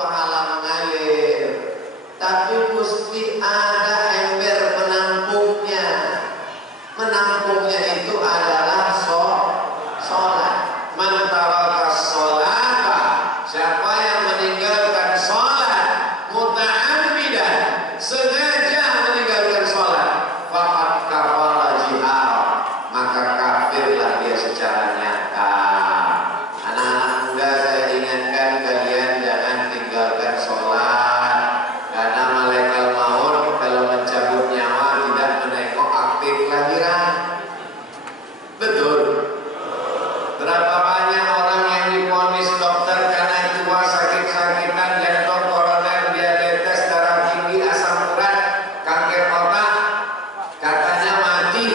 pahala mengalir, tapi mesti ada ember penampungnya. Menampungnya itu adalah sholat. Man tarakas sholata, siapa yang meninggalkan sholat muta'ammidan, sengaja meninggalkan sholat, faqad kafara jihad, maka kafirlah dia secara nyata. Anak-anak muda, saya ingatkan kalian jangan tinggalkan sholat, karena malaikat maut kalau mencabut nyawa tidak menengok aktif lahiran. Betul. Berapa banyak orang yang divonis dokter karena tua, sakit-sakitan, jantung, koroner, diabetes, darah tinggi, asam urat, kanker otak, katanya mati.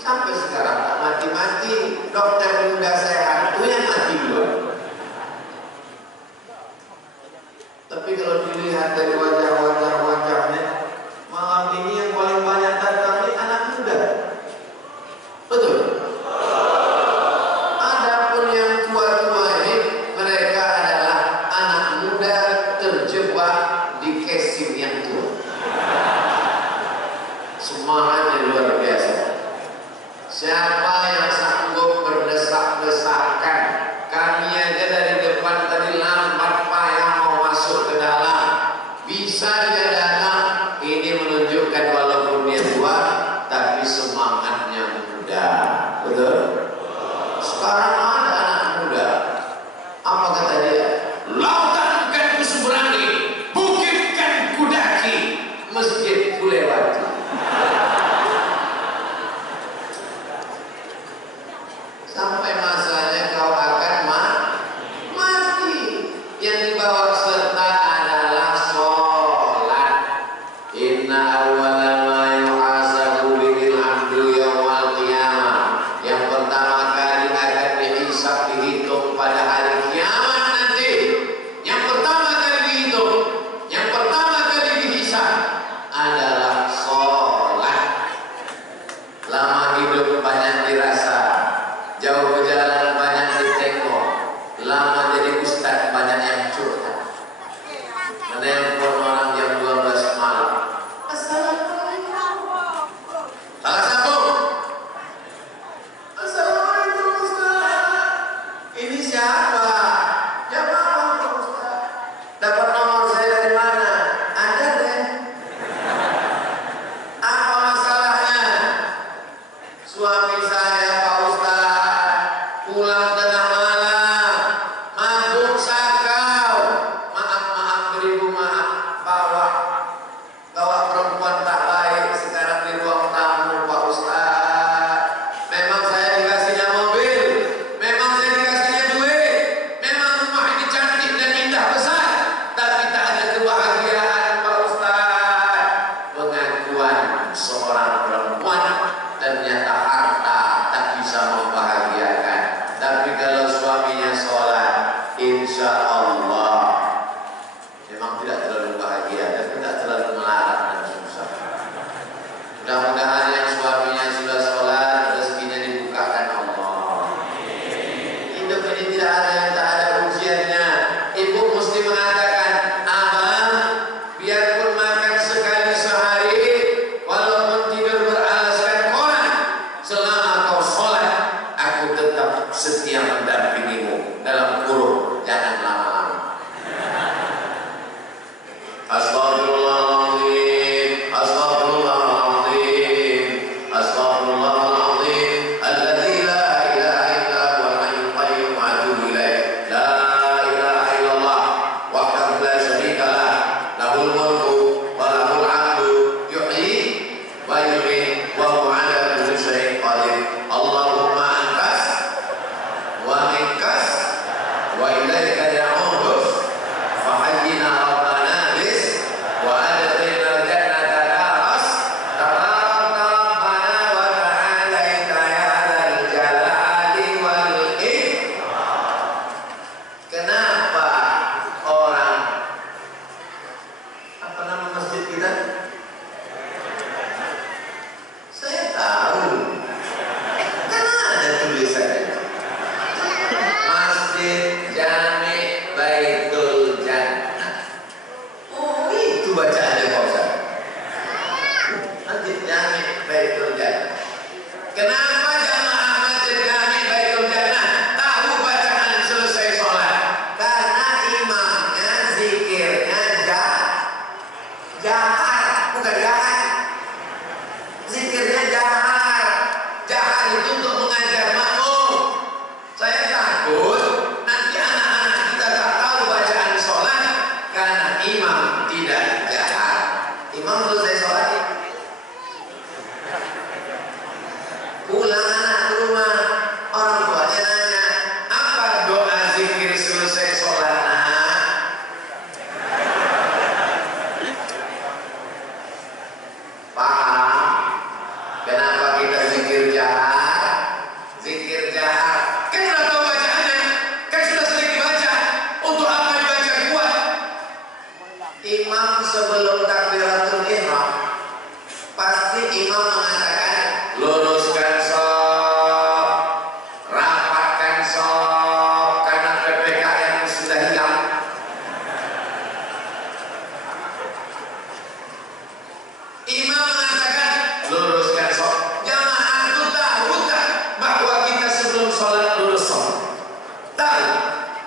Sampai sekarang tak mati-mati. Dokter muda sehat itu yang mati dulu. Tapi kalau dilihat dari wajah-wajahnya, malam ini yang paling banyak datang ini anak muda. Betul. Adapun yang tua-tua ini, mereka adalah anak muda terjebak di casing yang tua. Semangatnya luar biasa. Siapa yang sanggup berdesak-desakan? Kami aja dari depan tadi lambat payah mau masuk ke dalam. Bisa dia bukan jahat. Zikirnya jahar. Jahar itu untuk mengajar makmum. Saya takut nanti anak-anak kita tak tahu bacaan sholat karena imam tidak jahar. Imam selesai sholat, pulang anak ke rumah, orang tuanya nanya, apa doa zikir selesai sholat nak? Paham? Kenapa kita zikir jahar? Zikir jahar kan udah tahu bacaannya, kan sudah sering dibaca. Untuk apa dibaca kuat? Imam sebelum takbiratul ihram pasti imam mengatakan luruskan shaf, rapatkan shaf karena PPKM sudah hilang. Imam mengatakan luruskan shaf. Jamaah itu tahu tak bahwa kita sebelum sholat lurus shaf? Tahu?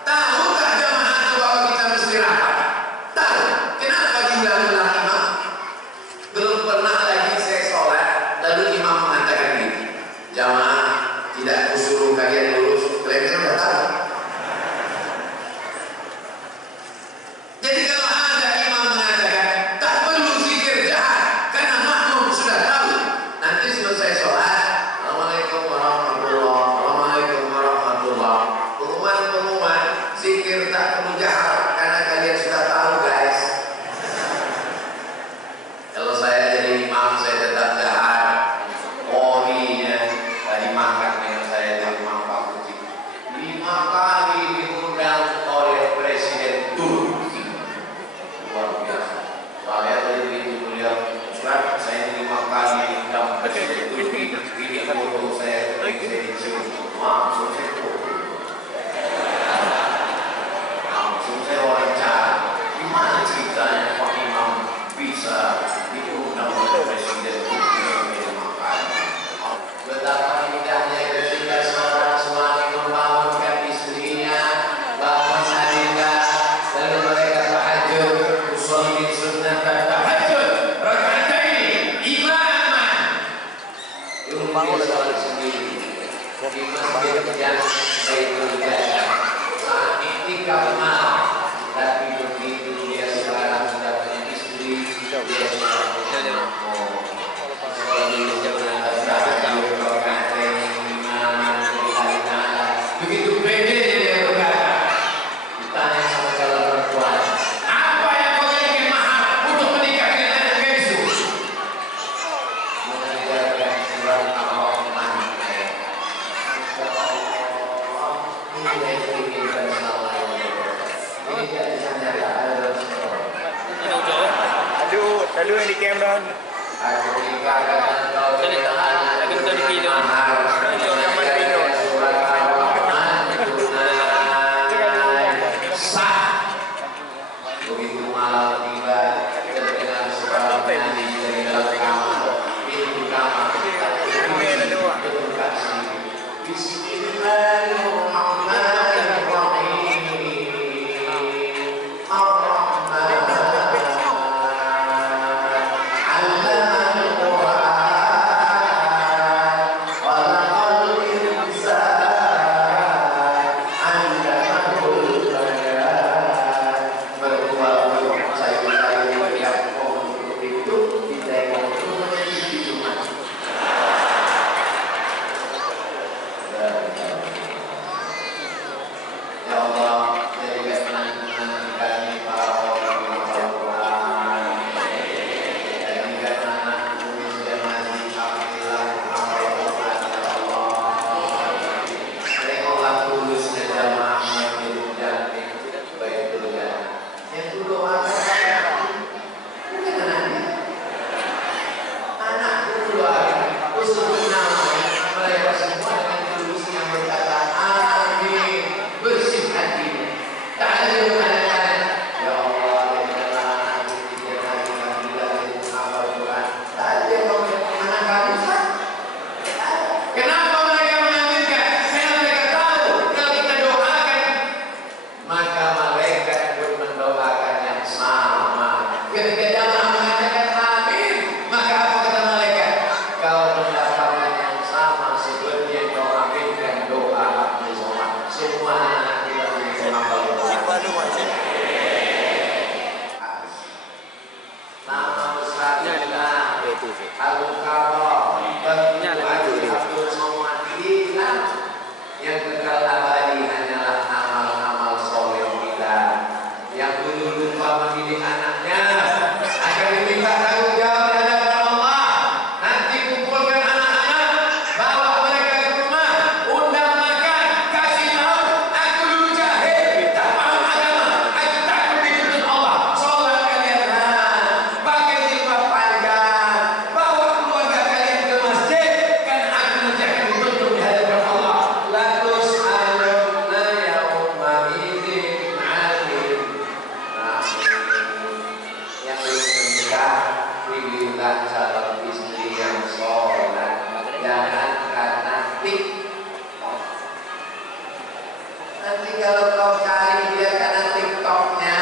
Tahu tak jamaah itu bahwa kita mesti rapat? Tahu? Kenapa diulang-ulang imam? Belum pernah lagi saya sholat lalu imam mengatakan begini, jamaah tidak kusuruh kalian lurus, kalian kan udah tahu. Jadi kalau ada imam mengatakan tak perlu zikir jahar karena makmum sudah tahu, nanti selesai sholat, Assalamualaikum warahmatullahi, Assalamualaikum warahmatullahi, pengumuman zikir tak perlu jahar karena kalian sudah tahu guys. Kalau saya jadi imam saya tetap jahar. Orinya tadi makan dengan saya di rumah Pak Kucing 5 kali diundang oleh Presiden Turki. Luar biasa. Saya tadi begitu beliau, Ustaz, saya 5 kali diundang Presiden Turki. Ini foto saya langsung saya wawancara. Gimana ceritanya Pak Imam bisa diundang oleh Presiden Turki 5 kali? Betapa indahnya ketika seorang suami membangunkan istrinya bangun adinda, lalu mereka tahajud, usolli sunnatan tahajud rakaatain imaman. Bangun sholat sendiri di masjid yang Baitul Jannah saat iktikaf malam, tapi begitu dia sekarang sudah punya istri, dia sudah punya begitu pede dia berkata, ditanya sama calon perempuan, apa yang kau ingin mahar untuk menikah dengan anak Yesus? Mengajarkan surat Al-Rahman ayat. Ini yang diinginkan selama ini. Ini tidak bisa nyata ada Aduh yang di cam down. aku nikah dengan kau dengan anak Lagi nonton di video. mahar. Rekaman video. Surat Al-Rahman tunai sah. Begitu malam tiba terdengar suara nyanyi dari dalam kamar. Pintu kamar terbuka. Bismillahirrahmanirrahim. Ar-Rahman 'allamal Qur'an wa khalaqal insan 'allamahul bayan. Berdua saya itu lupa mendidik anaknya, akan diminta tanggung jawab di hadapan Allah. Nanti kumpulkan anak-anak, bawa mereka ke rumah, undang makan, kasih tahu, aku dulu jahil, tak paham agama, aku takut dituntut Allah. Sholat kalian, pakai jilbab panjang, bawa keluarga kalian ke masjid, kan aku nanti akan dituntut di hadapan Allah. Latus alumna yauma idzin alim. Yang belum menikah, pilihlah calon istri yang sholat, jangan karena TikTok. Nanti kalau kau cari dia karena TikToknya,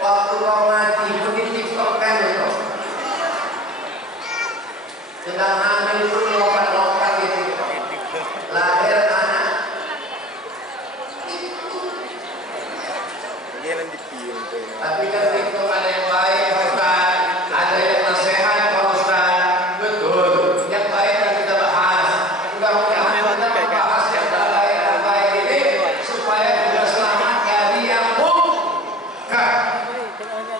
waktu kau mati pun di TikTok kan itu. Sedang hamil pun lompat-lompat di TikTok. Lahir anak. Tapi kan TikTok ada yang baik, Ustaz. Ada yang nasihat, Pak Ustaz. Betul. Yang baik yang kita bahas. Mudah-mudahan kita membahas yang baik ini supaya kita selamat dari yang mungkar.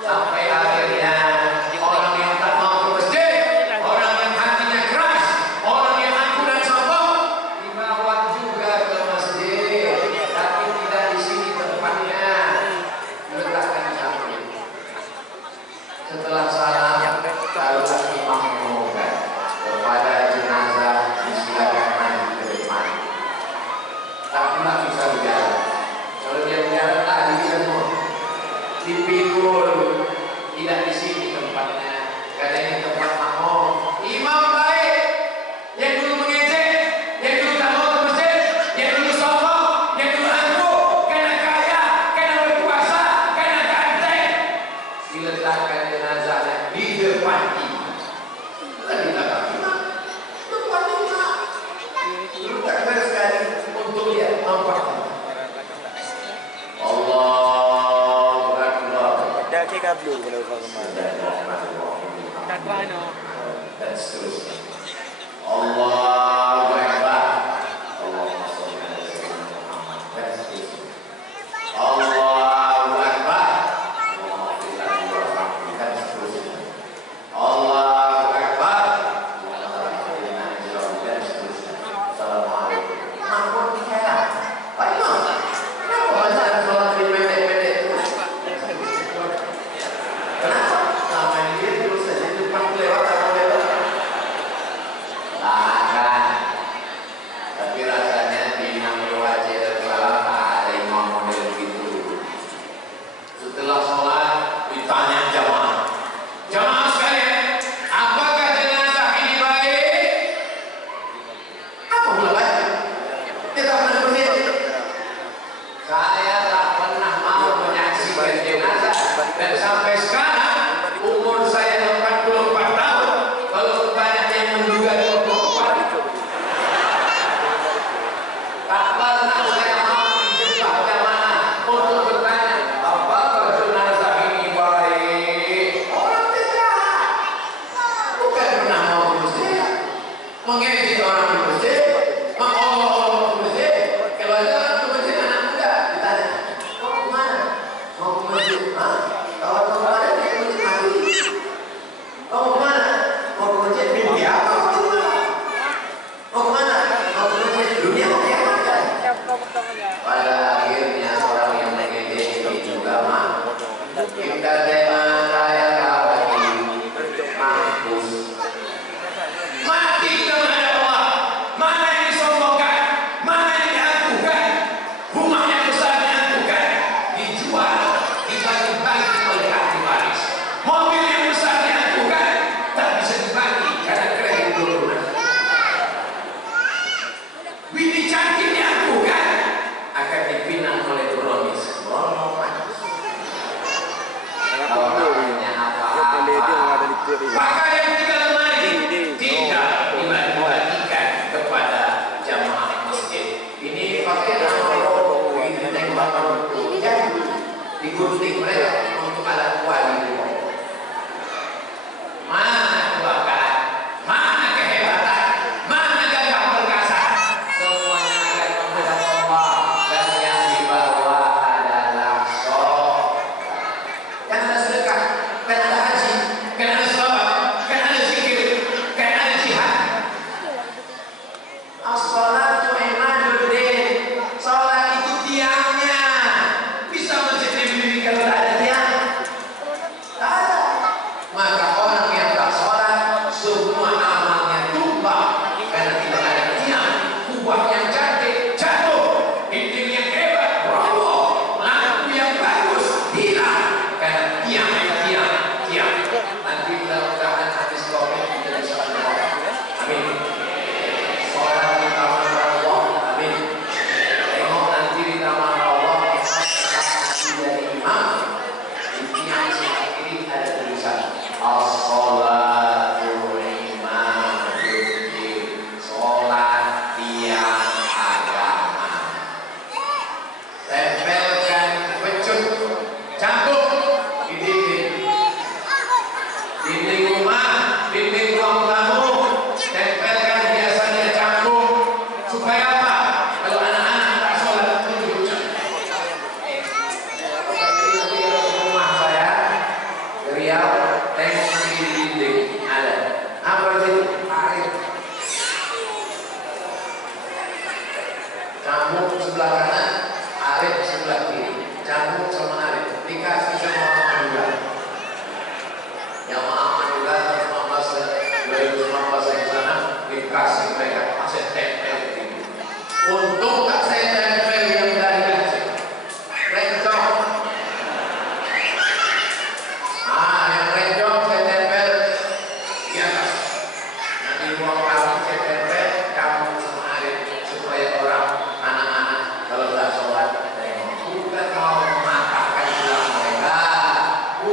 Sampai akhirnya orang yang tak mau ke masjid, orang yang hatinya keras, orang yang angkuh dan sombong dibawa juga ke masjid, tapi tidak di sini tempatnya. Letakkan samping. Setelah salam, kalau imam mengumumkan kepada jenazah disilakan maju ke depan. Tak pula bisa berjalan. Kalau dia berjalan tadi semua dipikul, tidak di sini tempatnya. Karena ini tempat makmum. Imam baik, yang dulu mengejek, yang dulu tak mau ke masjid, yang dulu sombong, yang dulu angkuh, karena kaya, karena berkuasa, karena ganteng. Diletakkan jenazahnya di depan imam. Bukan di belakang imam, depan imam. Itu tak benar sekali untuk dia nampak. Allahu Akbar. Dah kira blue kalau kau kemarin. Tak mana. Dan seterusnya. Allahu Akbar. Allahumma shalli ala sayyidina Muhammad. Dan seterusnya. Allahu Akbar. Allahumma fil ardi warhamni. Dan seterusnya. Allahu Akbar. Dan seterusnya. Assalamualaikum. Mampun dikira. Pak Imam, kenapa bacaan sholat pendek-pendek terus? Kenapa? Selama ini dia terus saja di depan lewat atau lewat? Lahan. Tapi rasanya di Imam Wajib tak ada imam model begitu. Setelah sholat ditanya jamaah. Jamaah sekalian, apakah jenazah ini baik? Apa pula baik? Dia tak pernah berhenti. Saya tak pernah mau menyaksikan jenazah dan sampai sekarang umur saya 84 tahun. Kalau banyak yang menduga 24, tak pernah saya mau menjebak jamaah untuk bertanya, apakah jenazah ini baik? Orang tidak. Bukan pernah mau ke masjid, mengejek orang di masjid, mengolok-olok ke masjid. Kalau ada orang ke masjid anak muda ditanya, mau ke mana? Mau ke masjid? Hah? Kalau mau ke mana? Dia ke masjid mati. Mau ke mana? Mau ke masjid mimpi apa? Mau ke mana? Mau ke mana? Mau ke masjid dunia mau kiamatkan. Pada akhirnya orang yang mengejek ini juga mampu. Kita tema saya kawati mampus. Mati kita menghadap Allah. Mana yang disombongkan? Mana yang diakukan? Rumah yang besar diakukan, dijual, dibagi-bagi oleh ahli waris. Mobil yang besar diakukan, tak bisa dibagi karena kredit turunan. Bini cantik diakukan, akan dipinang oleh kronis. Tawarannya apa-apa. Pakaian tiga lemari tidak dibagi-bagikan kepada jamaah masjid. Ini pakaian apa? Begitu tembak digunting mereka untuk alat wali. Mana kebakaran? Mana kehebatan? Mana gagah perkasa? Semuanya akan menghadap Allah dan yang dibawa adalah sholat.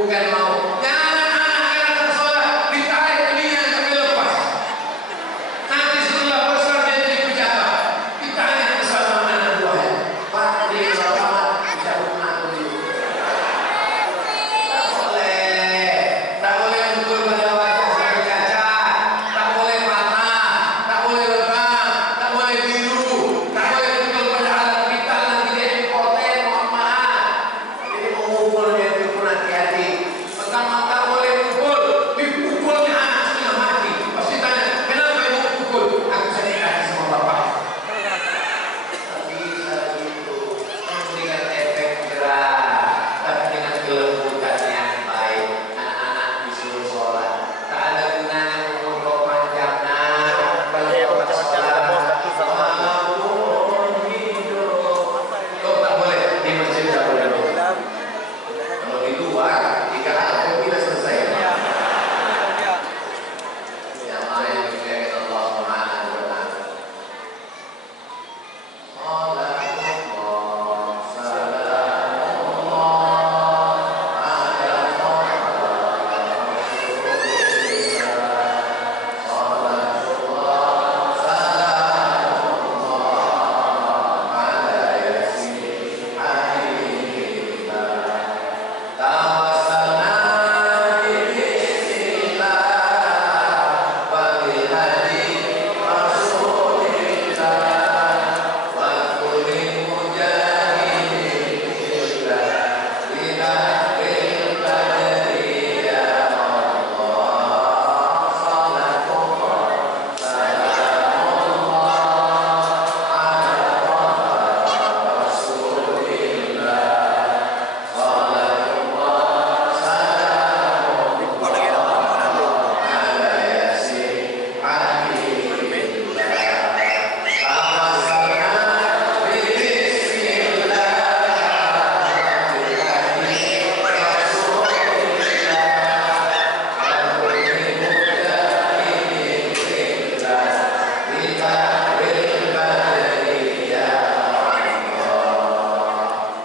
bukan mau. Jangan anak yang datang sholat ditarik dunia sampai lepas. Nanti setelah besar dia jadi pejabat, ditanya bersama anak buahnya, Pak, dia lama dicabut anak dulu. Tak boleh mukul pada wajah sampai cacat, tak boleh patah, tak boleh lebam, tak boleh biru, tak boleh mukul pada alat vital nanti dia impoten, mohon maaf. Jadi mengukulnya itu pun hati-hati. Pertama tak boleh mukul, dipukulnya anak setengah mati. Pasti tanya, kenapa ibu pukul? Aku sakit hati sama bapak. Tak bisa gitu. Dengan efek jerah, tapi dengan kelembutan yang baik. Anak-anak disuruh sholat. Tak ada gunanya mengukur panjang. Nah, kalau macam-macam walaupun hidup. Kau tak boleh di masjid, tak boleh. Kalau di luar, jika ada tidak selesai. Yang lain dimuliakan Allah Subhanahu wa Ta'ala.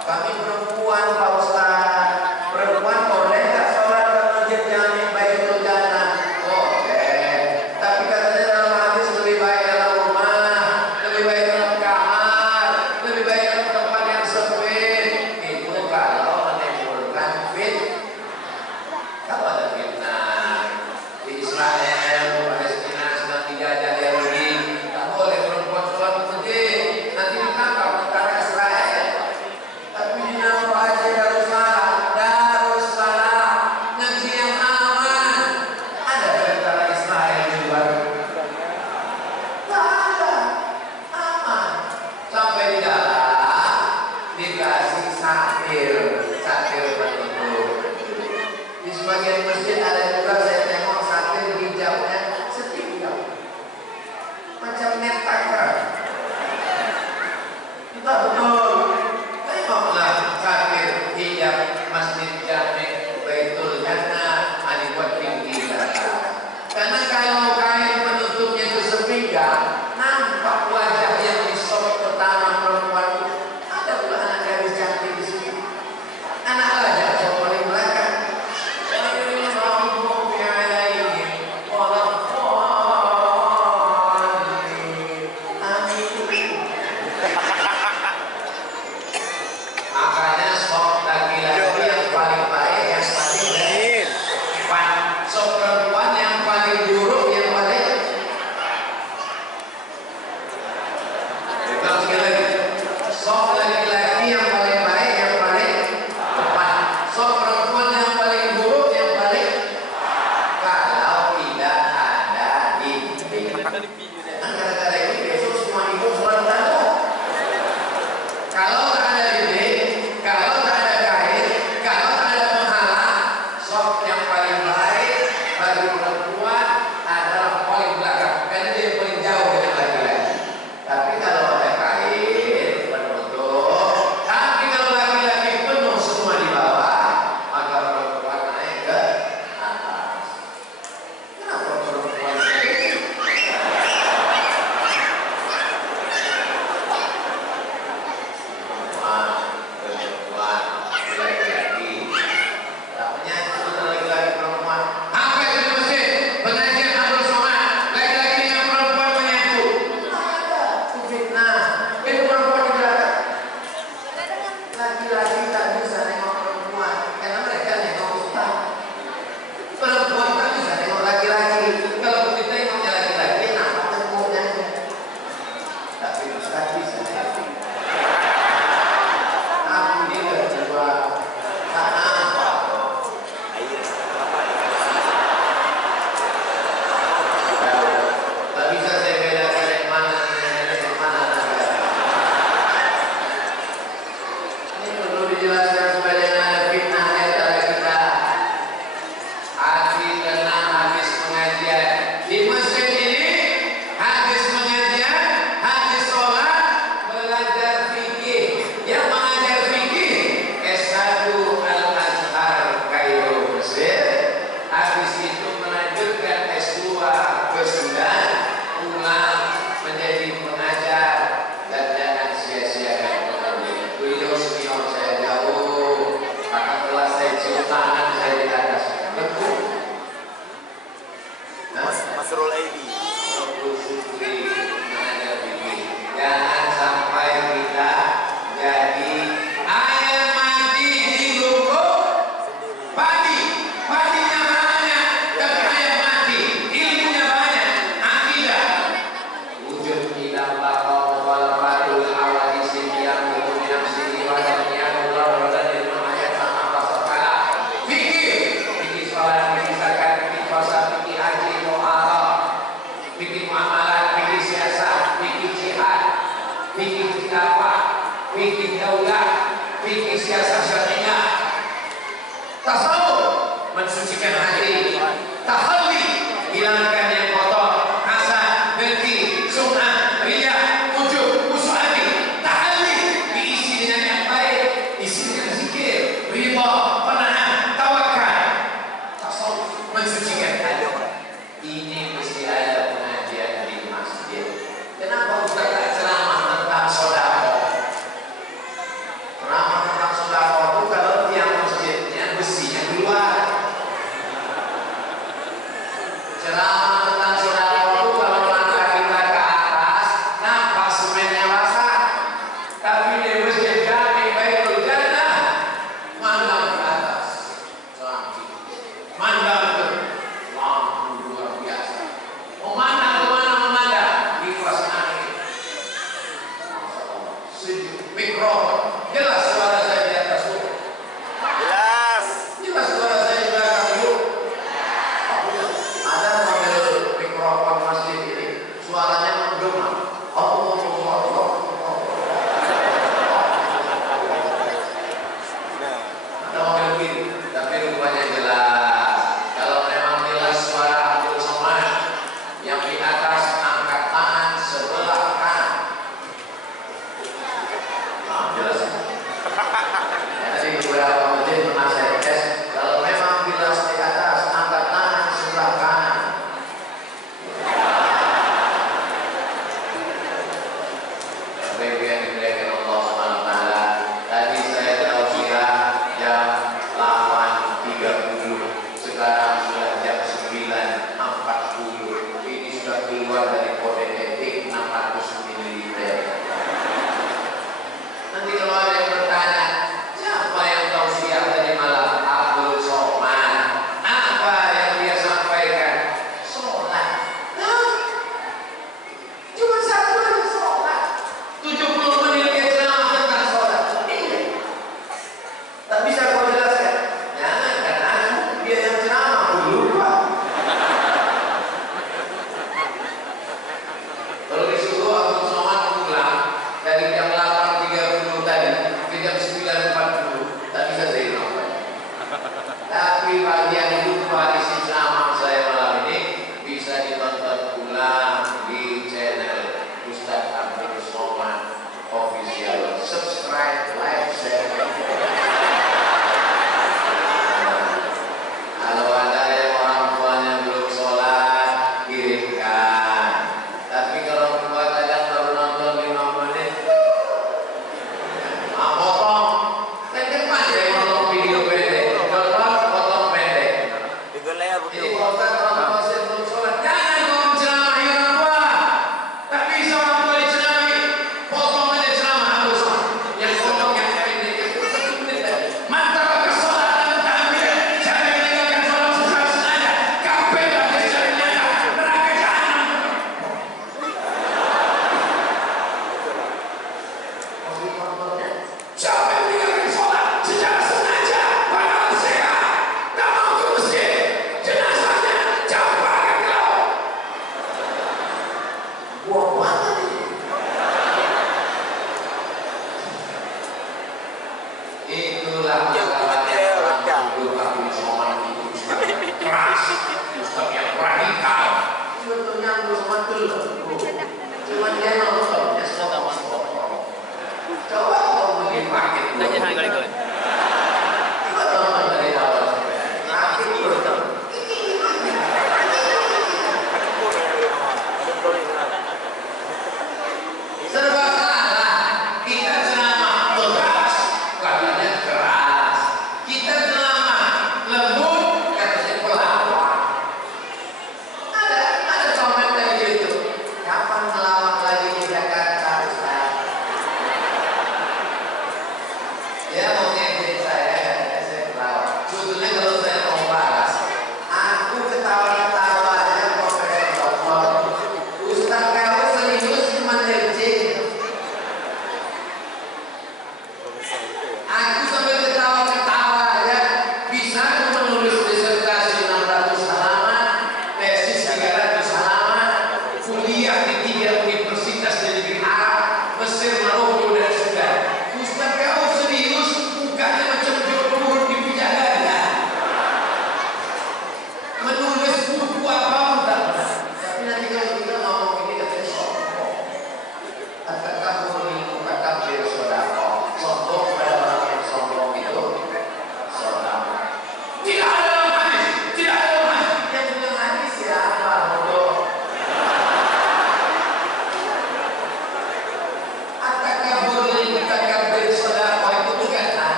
Kami perempuan, Pak Ustaz. Perempuan boleh nggak sholat ke masjid Jami' Baitul Jannah? Boleh. Tapi katanya dalam hadis lebih baik dalam rumah, lebih baik dalam kamar, lebih baik dalam tempat yang sempit. Itu kalau menimbulkan kalau ada fitnah di Israel, Palestina sedang dijajah Yahudi, tak boleh perempuan sholat ke masjid. Nanti ditangkap tentara Israel. Tapi di nama aja Darussalam, negeri yang aman. Ada tentara Israel di luar? Tak ada, aman. Sampai di dalam dikasih satir penutup. Di sebagian masjid ada juga saya tengok satir hijabnya setinggal, macam net takar. Entah betul. Tengoklah satir hijab Masjid Jami' Baitul Jannah dibuat tinggi ke atas. Karena kalau kain penutupnya itu sepinggang, nampak wajah yang disop pertama perempuan itu. Ada pula anak gadis cantik di sini. Anak lajang yang paling belakang. mensucikan hati. Tahalli, hilangkan yang kotor, hasad, dengki, sum'ah, riya, ujub, musuh hati. Tahalli, diisi dengan yang baik, isi dengan zikir, ridha, qanaah, tawakal. Tasawuf, mensucikan hati. Ini mesti ada pengajian di masjid. Kenapa Ustaz tak ceramah tentang sedekah? Ceramah tentang sedekah itu kalau tiang masjidnya besinya keluar. Ceramah tentang sedekah itu kalau langkah kita ke atas, nampak semennya basah. Tapi di masjid kami Baitul Jannah, mandang ke atas, mandang ke lampu luar biasa. Memandang kemana memandang? Di kelas angin. Sejuk, mikrofon. Jelas suara saya di atas itu. Jelas. Jelas suara saya di belakang itu. Ada model mikrofon masjid ini, suaranya menggema. Ada model begini, tapi rupanya jelas. Kalau memang jelas suara Abdul Somad, yang di atas angkat tangan sebelah kanan. Nah, jelas. Ya, tadi beberapa masjid pernah saya tes. Kalau memang jelas di atas angkat tangan sebelah kanan. Bapak yang dimuliakan Allah Subhanahu wa taala. Tadi saya tausiah jam 8.30. Sekarang sudah jam 9.40. Ini sudah keluar dari kode etik 600 ml. Nanti kalau ada yang bertanya, siapa yang tausiah tadi malam? Abdul Somad. Apa yang dia sampaikan? Sholat. Hah? Cuma satu aja sholat. 70 menit dia ceramah tentang sholat. Iya. Tak bisa kau jelaskan. Jangan kan aku, dia yang ceramah, aku lupa. Kalau disuruh Abdul Somad pulang dari jam 8.30 tadi ke jam 9.40, tak bisa saya lupa. Tapi bagian lupa di sini